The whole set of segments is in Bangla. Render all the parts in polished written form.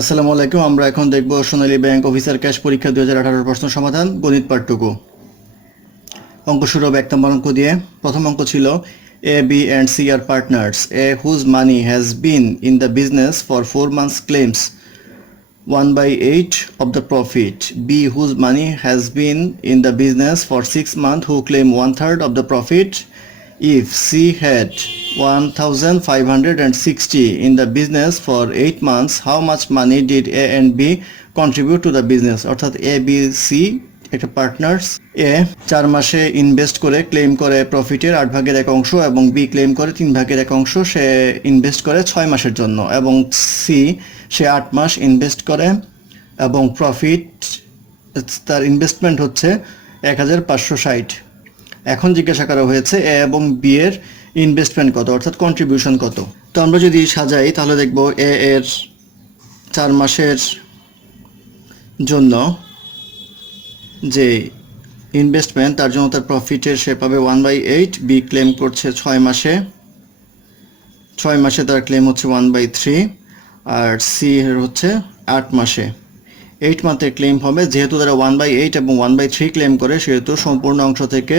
আসসালামু আলাইকুম। আমরা এখন দেখব সোনালী ব্যাংক অফিসার ক্যাশ পরীক্ষা 2018 প্রশ্ন সমাধান গণিত পাঠটুকু। অঙ্ক শুরু হবে 1 নম্বর অঙ্ক দিয়ে। প্রথম অঙ্ক ছিল A, B and C are partners. A, whose money has been in the business for 4 months, claims 1/8 of the profit. B, whose money has been in the business for 6 months, who claim 1/3 of the profit. If C had 1,560 in the business for 8 months, how much money did A and B contribute to the business? অর্থাৎ A, B, C একটা পার্টনার্স। এ 4 মাসে ইনভেস্ট করে ক্লেম করে প্রফিটের 8 ভাগের 1 অংশ, এবং বি ক্লেম করে 3 ভাগের 1 অংশ। সে ইনভেস্ট করে 6 মাসের জন্য, এবং সি সে 8 মাস ইনভেস্ট করে এবং প্রফিট তার ইনভেস্টমেন্ট হচ্ছে 1560। এখন জিজ্ঞাসা করা হয়েছে এ এবং বি এর ইনভেস্টমেন্ট কত, অর্থাৎ কন্ট্রিবিউশন কত। তো আমরা যদি সাজাই তাহলে দেখব এ এর 4 মাসের জন্য যে ইনভেস্টমেন্ট, তার জন্য তার প্রফিটের সে পাবে 1/8। বি ক্লেম করছে 6 মাসে, 6 মাসে তার ক্লেম হচ্ছে 1/3। আর সি এর হচ্ছে 8 মাসে, 8 মান্থে ক্লেম হবে। যেহেতু তারা 1/8 এবং 1/3 ক্লেম করে, সেহেতু সম্পূর্ণ অংশ থেকে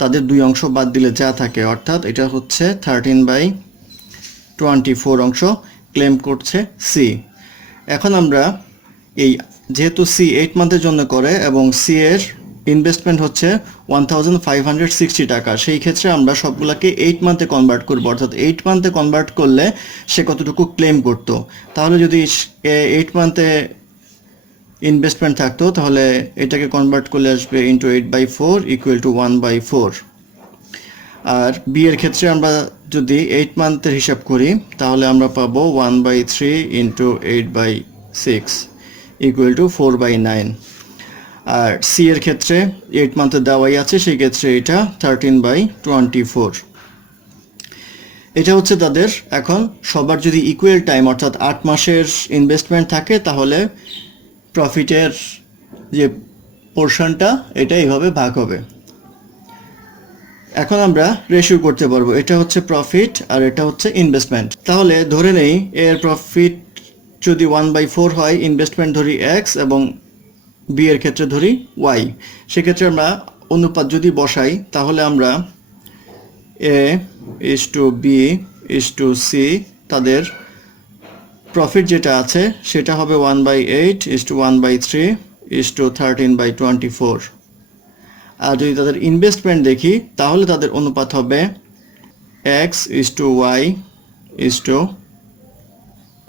তাদের 2 অংশ বাদ দিলে যা থাকে, অর্থাৎ এটা হচ্ছে 13/24 অংশ ক্লেম করছে সি। এখন আমরা এই যেহেতু সি 8 মান্থের জন্য করে এবং সি এর ইনভেস্টমেন্ট হচ্ছে 1560 টাকা, সেই ক্ষেত্রে আমরা সবগুলোকে 8 মান্থে কনভার্ট করব। অর্থাৎ 8 মান্থে কনভার্ট করলে সে কতটুকু ক্লেম করতো। তাহলে যদি 8 মান্থে ইনভেস্টমেন্ট থাকতো, তাহলে এটাকে কনভার্ট করলে আসবে ইন্টু 8/4 ইকুয়াল টু 1/4। আর বি এর ক্ষেত্রে আমরা যদি 8 মান্থের হিসাব করি, তাহলে আমরা পাবো 1/3 ইন্টু 8/6 ইকুয়াল টু 4/9। আর সি এর ক্ষেত্রে 8 মান্থের দেওয়াই আছে, সেই ক্ষেত্রে এটা 13/24। এটা হচ্ছে তাদের। এখন সবার যদি ইকুয়াল টাইম অর্থাৎ 8 মাসের ইনভেস্টমেন্ট থাকে, তাহলে প্রফিটের যে পোর্শনটা এটা এইভাবে ভাগ হবে। এখন আমরা রেশিও করতে পারবো, এটা হচ্ছে প্রফিট আর এটা হচ্ছে ইনভেস্টমেন্ট। তাহলে ধরে নেই এর প্রফিট যদি 1/4 হয়, ইনভেস্টমেন্ট ধরি এক্স এবং বি এর ক্ষেত্রে ধরি ওয়াই। সেক্ষেত্রে আমরা অনুপাত যদি বসাই, তাহলে আমরা A is to B is to C, তাদের প্রফিট যেটা আছে সেটা হবে 1/8 ইস টু 1/3 ইস টু 13/24। আর যদি তাদের ইনভেস্টমেন্ট দেখি, তাহলে তাদের অনুপাত হবে x is to Y is two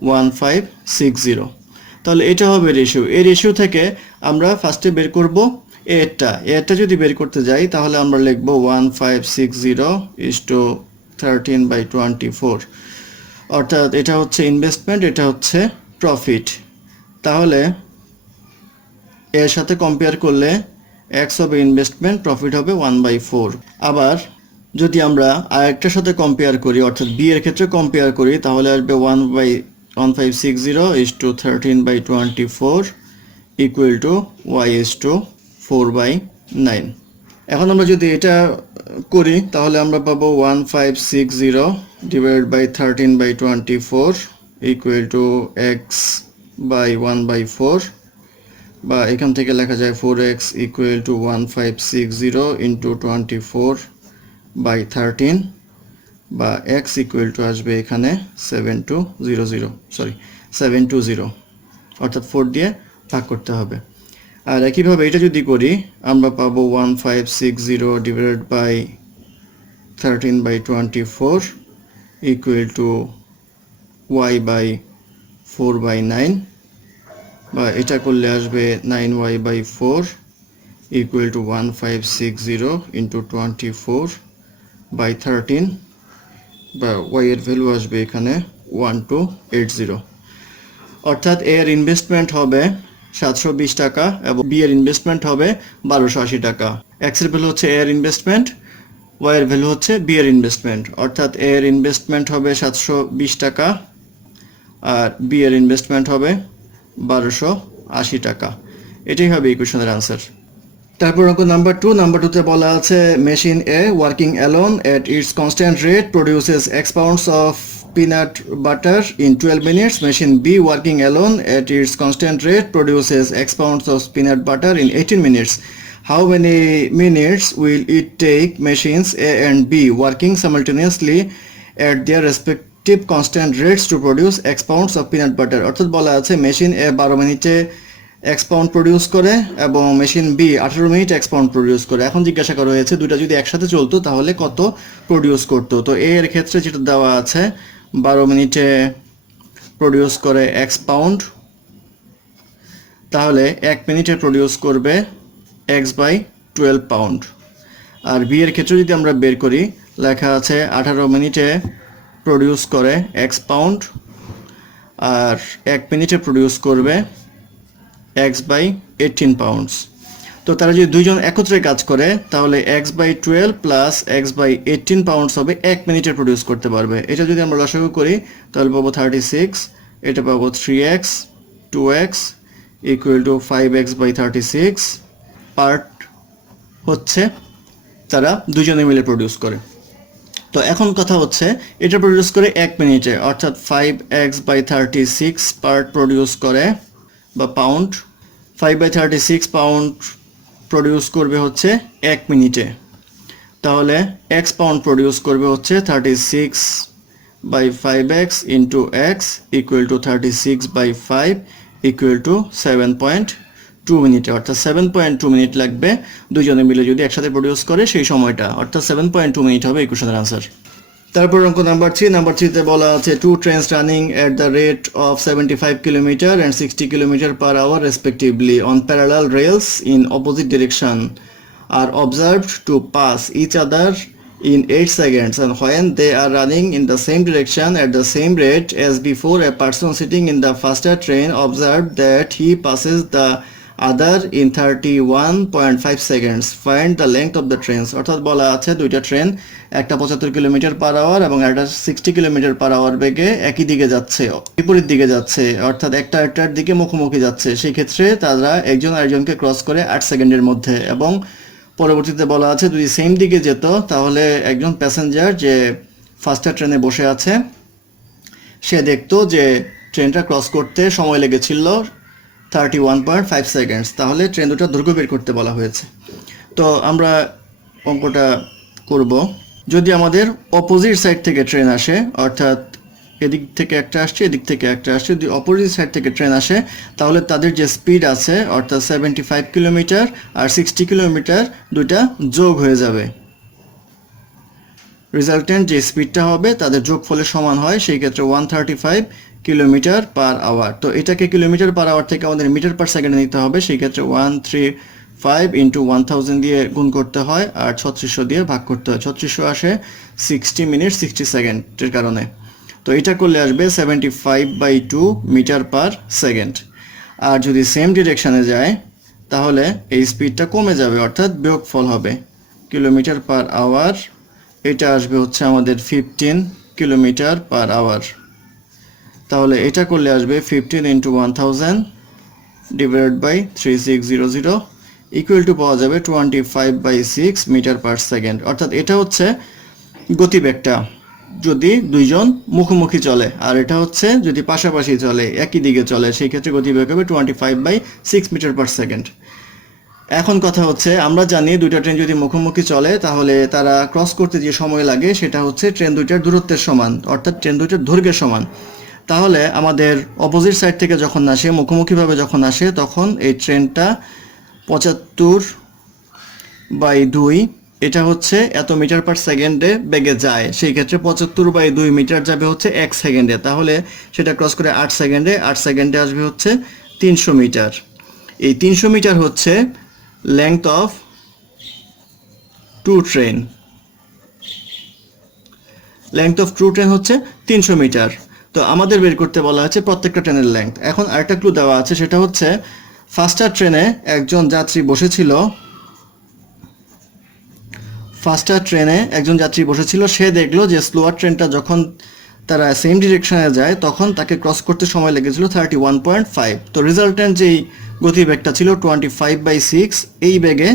1560। তাহলে এটা হবে রেশিও। এই রেশিও থেকে আমরা ফার্স্টে বের করব এরটা যদি বের করতে যাই, তাহলে আমরা লিখব 1560 ইস টু 13/24। অর্থাৎ এটা হচ্ছে ইনভেস্টমেন্ট, এটা হচ্ছে প্রফিট। তাহলে এর সাথে কম্পেয়ার করলে এক্স হবে ইনভেস্টমেন্ট, প্রফিট হবে 1/4। আবার যদি আমরা আরেকটার সাথে কম্পেয়ার করি, অর্থাৎ বি এর ক্ষেত্রে কম্পেয়ার করি, তাহলে আসবে 1560 is to 13/24 equal to Y is to 4/9। এখন আমরা যদি এটা করি, তাহলে আমরা পাবো 1560 divide by 13/24 equal to x by 1/4, বা এখান থেকে লেখা যায় 4x ইকুয়াল টু 1560 ইন্টু 24/13, বা x ইকুয়াল টু আসবে এখানে 720, অর্থাৎ 4 দিয়ে ভাগ করতে হবে। আর একইভাবে এটা যদি করি, আমরা পাবো 1560 divided by 13/24 equal to y by 4/9, বা এটা করলে আসবে 9y/4 ইকুয়াল টু 1560 ইন্টু 24/13, বা y এর ভ্যালু আসবে এখানে 1280। অর্থাৎ এর ইনভেস্টমেন্ট হবে 720 টাকা এবং বি এর ইনভেস্টমেন্ট হবে 1280 টাকা। এক্স এর ভ্যালু হচ্ছে এ এর ইনভেস্টমেন্ট, ওয়াই এর ভ্যালু হচ্ছে বি এর ইনভেস্টমেন্ট। অর্থাৎ এ এর ইনভেস্টমেন্ট হবে 720 টাকা আর বি এর ইনভেস্টমেন্ট হবে 1280 টাকা। এটাই হবে ইকুয়েশনের আনসার। তারপর অঙ্ক নাম্বার 2। নাম্বার 2তে বলা আছে machine a working alone at it's constant rate produces x pounds of peanut butter in 12 minutes. Machine B working alone at its constant rate produces X pounds of peanut butter in 18 minutes. How many minutes will it take machines A and B working simultaneously at their respective constant rates to produce X pounds of peanut butter? অর্থাৎ বলা আছে মেশিন A 12 মিনিটে X পাউন্ড প্রডিউস করে এবং machine B 18 minute X pound produce করে। এখন জিজ্ঞাসা করা হয়েছে দুটো যদি একসাথে চলতো তাহলে কত প্রডিউস করতো। তো A এর ক্ষেত্রে যেটা দেওয়া আছে 12 মিনিটে প্রডিউস করে X পাউন্ড, তাহলে 1 মিনিটে প্রডিউস করবে X/12 পাউন্ড। আর B এর ক্ষেত্রে যদি আমরা বের করি, লেখা আছে 18 মিনিটে প্রডিউস করে X পাউন্ড আর 1 মিনিটে প্রডিউস করবে X/18 পাউন্ডস। তো তারা যদি দুইজন একত্রে কাজ করে তাহলে X/12 প্লাস X/18 পাউন্ডস হবে 1 মিনিটে প্রডিউস করতে পারবে। এটা যদি আমরা লসাগু করি তাহলে পাবো 36, এটা পাবো 3x 2x equal to 5x/36 part হচ্ছে তারা দুজনে মিলে প্রডিউস করে। তো এখন কথা হচ্ছে এটা প্রডিউস করে 1 মিনিটে, অর্থাৎ 5x/36 পার্ট প্রডিউস করে বা পাউন্ড, 5/36 পাউন্ড প্রডিউস করবে হচ্ছে 1 মিনিটে। তাহলে x পাউন্ড প্রডিউস করবে হচ্ছে 36/5x into x equal to 36/5 equal to 7.2 মিনিটে, অর্থাৎ 7.2 মিনিট লাগবে দুজনে মিলে যদি একসাথে প্রডিউস করে সেই সময়টা, অর্থাৎ 7.2 মিনিট হবে এই কোশ্চেনের আনসার। তারপর অঙ্ক নাম্বার 3 তে বলা আছে two trains running at the rate of 75 kilometre and 60 kilometre per hour respectively on parallel rails in opposite direction are observed to pass each other in 8 seconds, and when they are running in the same direction at the same rate as before, a person sitting in the faster train observed that he passes the other in 31.5 seconds. Find the length of the trains. অর্থাৎ বলা আছে দুইটা ট্রেন, একটা 75 কিলোমিটার পার আওয়ার এবং একটা 60 কিলোমিটার পার আওয়ার বেগে একই দিকে যাচ্ছে, বিপরীত দিকে যাচ্ছে, অর্থাৎ একটা একটার দিকে মুখোমুখি যাচ্ছে। সেই ক্ষেত্রে তারা একজন আরেকজনকে ক্রস করে 8 সেকেন্ডের মধ্যে। এবং পরবর্তীতে বলা আছে যদি সেম দিকে যেত তাহলে একজন প্যাসেঞ্জার যে ফাস্টার ট্রেনে বসে আছে সে দেখতো যে ট্রেনটা ক্রস করতে সময় লেগেছিল 31.5 সেকেন্ডস। তাহলে ট্রেন দুটো দৈর্ঘ্য বের করতে বলা হয়েছে। তো আমরা অঙ্কটা করব। যদি আমাদের অপোজিট সাইড থেকে ট্রেন আসে, অর্থাৎ এদিক থেকে একটা আসছে এদিক থেকে একটা আসছে, যদি অপোজিট সাইড থেকে ট্রেন আসে তাহলে তাদের যে স্পিড আছে অর্থাৎ 75 কিলোমিটার আর 60 কিলোমিটার দুইটা যোগ হয়ে যাবে। রেজাল্টেন্ট যে স্পিডটা হবে তাদের যোগফলের সমান হয়, সেই ক্ষেত্রে 135 কিলোমিটার পার আওয়ার। তো এটাকে কিলোমিটার পার আওয়ার থেকে আমাদের মিটার পার সেকেন্ডে নিতে হবে, সেই ক্ষেত্রে 135 ইন্টু 1000 দিয়ে গুণ করতে হয় আর 3600 দিয়ে ভাগ করতে হয়। 3600 আসে 60 মিনিট 60 সেকেন্ডের কারণে। তো এটা করলে আসবে 75/2 মিটার পার সেকেন্ড। আর যদি সেম ডিরেকশানে যায় তাহলে এই স্পিডটা কমে যাবে, অর্থাৎ বিয়োগফল হবে কিলোমিটার পার আওয়ার, এটা আসবে হচ্ছে আমাদের 15 কিলোমিটার পার আওয়ার। তাহলে এটা করলে আসবে 15 into 1000 divided by 3600 equal to পাওয়া যাবে 25/6 মিটার পার সেকেন্ড। অর্থাৎ এটা হচ্ছে গতিবেগটা যদি দুইজন মুখোমুখি চলে, আর এটা হচ্ছে যদি পাশাপাশি চলে একই দিকে চলে, সেই ক্ষেত্রে গতিবেগ হবে 25/6 মিটার পার সেকেন্ড। এখন কথা হচ্ছে আমরা জানি দুইটা ট্রেন যদি মুখোমুখি চলে তাহলে তারা ক্রস করতে যে সময় লাগে সেটা হচ্ছে ট্রেন দুইটার দূরত্বের সমান, অর্থাৎ ট্রেন দুইটার দৈর্ঘ্যের সমান। তাহলে আমাদের অপোজিট সাইড থেকে যখন আসে, মুখোমুখিভাবে যখন আসে, তখন এই ট্রেনটা 75/2 এটা হচ্ছে এত মিটার পার সেকেন্ডে বেগে যায়, সেই ক্ষেত্রে 75/2 মিটার যাবে হচ্ছে 1 সেকেন্ডে। তাহলে সেটা ক্রস করে 8 সেকেন্ডে, 8 সেকেন্ডে আসবে হচ্ছে 300 মিটার। এই 300 মিটার হচ্ছে length of to train. Length of to train হচ্ছে 300 মিটার। তো আমাদের বের করতে বলা হচ্ছে প্রত্যেকটা ট্রেনের লেংথ। এখন আরেকটা ক্লু দেওয়া আছে, সেটা হচ্ছে ফাস্টার ট্রেনে একজন যাত্রী বসেছিল, সে দেখলো যে স্লোয়ার ট্রেনটা যখন তারা সেম ডিরেকশনে যায় তখন তাকে ক্রস করতে সময় লেগেছিল 31.5। তো রেজাল্টেন্ট যেই গতিবেগটা ছিল 25/6, এই বেগে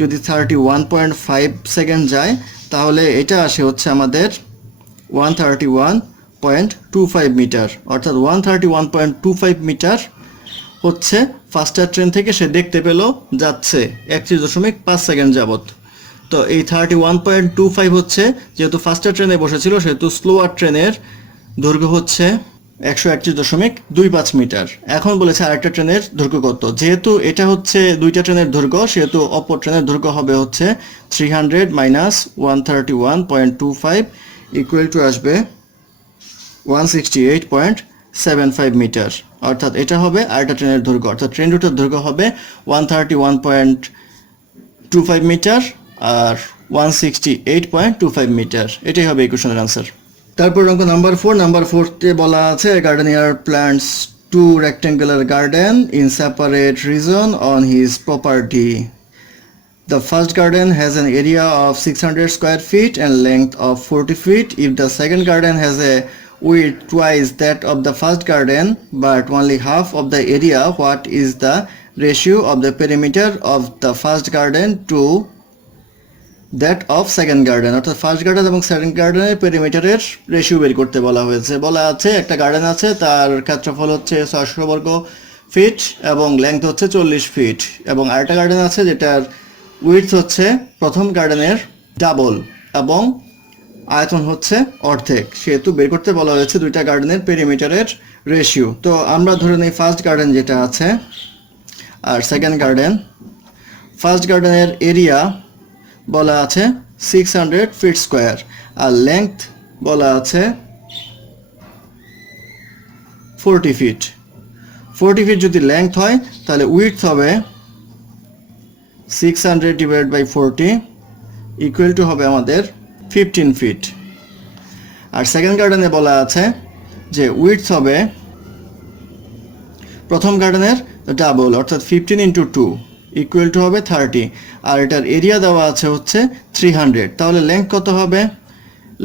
যদি 31.5 সেকেন্ড যায় তাহলে এটা আসে হচ্ছে আমাদের 131 131.25 মিটার, অর্থাৎ 131.25 মিটার হচ্ছে ফাস্টার ট্রেন থেকে সে দেখতে পেল যাচ্ছে 31.5 সেকেন্ড যাবত। তো এই 31.25 হচ্ছে, যেহেতু ফাস্টার ট্রেনে বসেছিল সেহেতু স্লোয়ার ট্রেনের দৈর্ঘ্য হচ্ছে 131.25 মিটার। এখন বলেছে আরেকটা ট্রেনের দৈর্ঘ্য কত। যেহেতু এটা হচ্ছে দুইটা ট্রেনের দৈর্ঘ্য সেহেতু অপর ট্রেনের দৈর্ঘ্য হবে হচ্ছে 300 মাইনাস 131.25 ইকুয়াল টু আসবে 168.75 মিটার, অর্থাৎ এটা হবে আরেকটা ট্রেনের দৈর্ঘ্য, অর্থাৎ ট্রেন রুটের দৈর্ঘ্য হবে 131.25 মিটার আর 168.25 মিটার। এটাই হবে এই কোশ্চেনের আনসার। তারপর অঙ্ক নাম্বার 4তে বলা আছে গার্ডেনিয়ার plants 2 rectangular garden in separate region on his property. The first garden has an area of 600 square feet and length of 40 feet. If the second garden has a width twice that of the first garden but only half of the area, what is the ratio of the perimeter of the first garden to that of second garden? অর্থাৎ ফার্স্ট গার্ডেন এবং সেকেন্ড গার্ডেনের পেরিমিটারের রেশিও বের করতে বলা হয়েছে। বলা আছে একটা গার্ডেন আছে, তার ক্ষেত্রফল হচ্ছে 600 বর্গ ফিট এবং লেংথ হচ্ছে 40 ফিট, এবং আরেকটা গার্ডেন আছে যেটার উইডথ হচ্ছে প্রথম গার্ডেনের ডাবল এবং আয়তন হচ্ছে অর্ধেক, সেহেতু বের করতে বলা হয়েছে দুইটা গার্ডেনের পেরিমিটারের রেশিও। তো আমরা ধরে নিই ফার্স্ট গার্ডেন যেটা আছে আর সেকেন্ড গার্ডেন। ফার্স্ট গার্ডেনের এরিয়া বলা আছে 600 ফিট স্কোয়ার আর লেংথ বলা আছে 40 ফিট। 40 ফিট যদি লেংথ হয় তাহলে উইডথ হবে 600 ডিভাইড বাই 40 ইকুয়াল টু হবে আমাদের 15 ফিট। আর সেকেন্ড গার্ডেনে বলা আছে যে উইডথ হবে প্রথম গার্ডেনের ডাবল, অর্থাৎ 15 ইন্টু 2 ইকুয়াল টু হবে 30, আর এটার এরিয়া দেওয়া আছে হচ্ছে 300। তাহলে লেংথ কত হবে?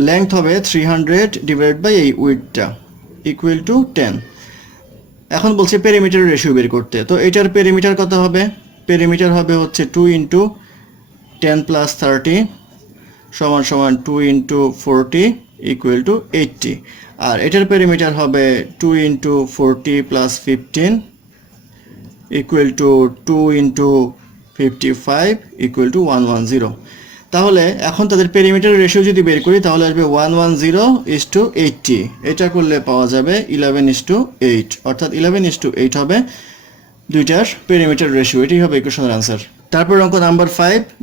লেংথ হবে 300 ডিভাইড বাই এই উইডথটা ইকুয়াল টু 10। এখন বলছে পেরিমিটার রেশিও বের করতে, তো এটার পেরিমিটার কত হবে? পেরিমিটার হবে হচ্ছে 2 ইন্টু 10 প্লাস 30 সমান সমান 2 ইন্টু 40 ইকুয়াল টু 80, আর এটার পেরিমিটার হবে 2 into 40 plus 15 equal to 2 into 55 equal to 110। তাহলে এখন তাদের পেরিমিটার রেশিও যদি বের করি তাহলে আসবে 110:80। এটা করলে পাওয়া যাবে 11:8, অর্থাৎ 11:8 হবে দুইটার পেরিমিটার রেশিও। এটাই হবে ইকুয়েশনের আনসার। তারপর অঙ্ক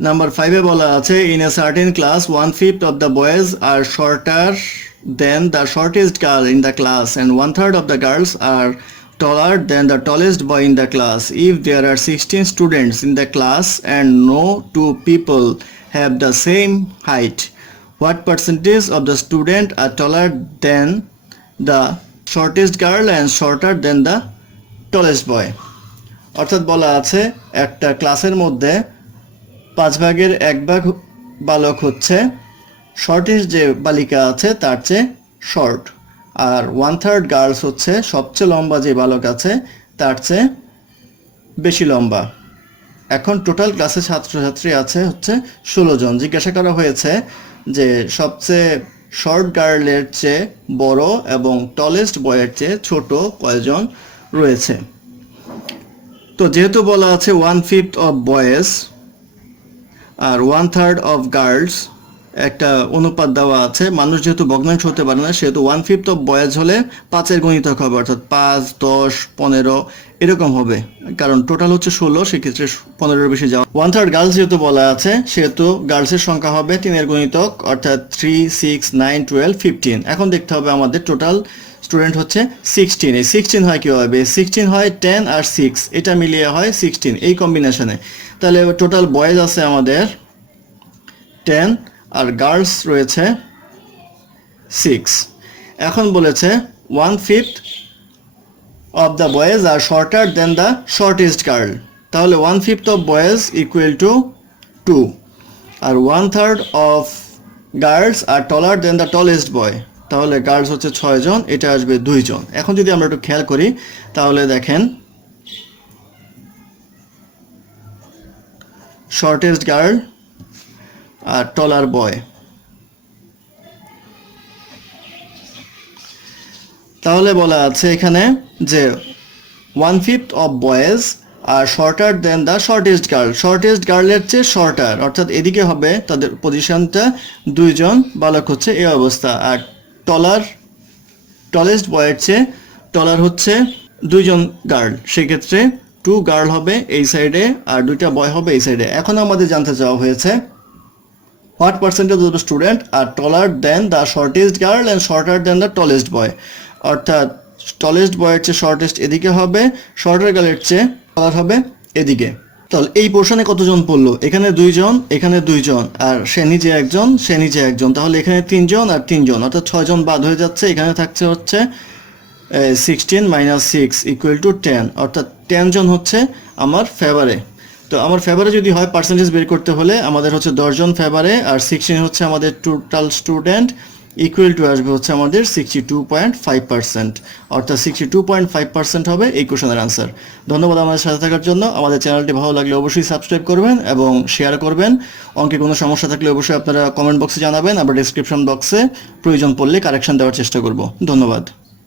নাম্বার 5 বলা আছে in a certain class 1/5 of the boys are shorter than the shortest girl in the class and 1/3 of the girls are taller than the tallest boy in the class. If there are 16 students in the class and no two people have the same height, what percentage of the student are taller than the shortest girl and shorter than the tallest boy? অর্থাৎ বলা আছে একটা ক্লাসের মধ্যে 5 ভাগের 1 ভাগ বালক হচ্ছে শর্টেস্ট যে বালিকা আছে তার চেয়ে শর্ট, আর 1/3 গার্লস হচ্ছে সবচেয়ে লম্বা যে বালক আছে তার চেয়ে বেশি লম্বা। এখন টোটাল ক্লাসে ছাত্রছাত্রী আছে হচ্ছে 16 জন। জিজ্ঞাসা করা হয়েছে যে সবচেয়ে শর্ট গার্লের চেয়ে বড় এবং টলেস্ট বয়ের চেয়ে ছোট কয়জন রয়েছে। তো যেহেতু বলা আছে 1/5 অফ বয়েজ আর 1/3 অফ গার্লস, একটা অনুপাত দেওয়া আছে, মানুষ যেহেতু ভগ্নাংশ হতে পারে না সেহেতু 1/5 অফ বয়েজ হলে 5-এর গুণিতক হবে, অর্থাৎ 5, 10, 15 এরকম হবে, কারণ টোটাল হচ্ছে 16, সেক্ষেত্রে 15-এর বেশি যাওয়া। 1/3 গার্লস যেহেতু বলা আছে সেহেতু গার্লসের সংখ্যা হবে 3-এর গুণিতক, অর্থাৎ 3, 6, 9, 12, 15। এখন দেখতে হবে আমাদের টোটাল স্টুডেন্ট হচ্ছে 16। এই 16 হয় কীভাবে? 16 হয় 10 আর 6, এটা মিলিয়ে হয় 16 এই কম্বিনেশনে। তাহলে টোটাল বয়েজ আছে আমাদের 10 আর গার্লস রয়েছে 6। এখন বলেছে 1/5 of the boys are shorter than the shortest girl, তাহলে 1/5 of boys equal to 2 আর 1/3 of girls are taller than the tallest boy, তাহলে গার্লস হচ্ছে 6 জন, এটা আসবে 2 জন। এখন যদি আমরা একটু খেয়াল করি তাহলে দেখেন শর্টেস্ট গার্ল আর টলার বয়। তাহলে বলা আছে এখানে যে 1/5 of boys are shorter than the shortest girl, shortest গার্লের চেয়ে শর্টার, অর্থাৎ এদিকে হবে তাদের পজিশনটা 2 জন বালক হচ্ছে এই অবস্থা, আর টলেস্ট বয়ের চেয়ে টলার হচ্ছে 2 জন গার্ল, সেক্ষেত্রে 2 গার্ল হবে এই সাইডে আর 2টা বয় হবে এই সাইডে। এখন আমাদের জানতে চাওয়া হয়েছে what percentage of the student are taller than the shortest girl and shorter than the tallest boy, অর্থাৎ টলেস্ট বয়ের চেয়ে শর্টেস্ট এদিকে হবে, শর্টার গার্লের চেয়ে টলার হবে এদিকে। তাহলে এই পোর্শনে কতজন পড়লো? এখানে 2 জন, এখানে 2 জন, আর সে নিজে একজন, সে নিজে একজন, তাহলে এখানে 3 জন আর 3 জন, অর্থাৎ 6 জন বাদ হয়ে যাচ্ছে। এখানে থাকছে হচ্ছে 16 - 6 = 10, অর্থাৎ 10 জন হচ্ছে আমার ফেভারে। তো আমার ফেভারে যদি হয় পার্সেন্টেজ বের করতে হলে আমাদের হচ্ছে 10 জন ফেভারে আর 16 হচ্ছে আমাদের টোটাল স্টুডেন্ট, ইকুয়াল টু আসবে হচ্ছে আমাদের 62.5%, অর্থাৎ 62.5% হবে এই কোশ্চেনের আনসার। ধন্যবাদ আমাদের সাথে থাকার জন্য। আমাদের চ্যানেলটি ভালো লাগলে অবশ্যই সাবস্ক্রাইব করবেন এবং শেয়ার করবেন। অঙ্কে কোনো সমস্যা থাকলে অবশ্যই আপনারা কমেন্ট বক্সে জানাবেন, আবার ডেসক্রিপশন বক্সে প্রয়োজন পড়লে কারেকশন দেওয়ার চেষ্টা করব। ধন্যবাদ।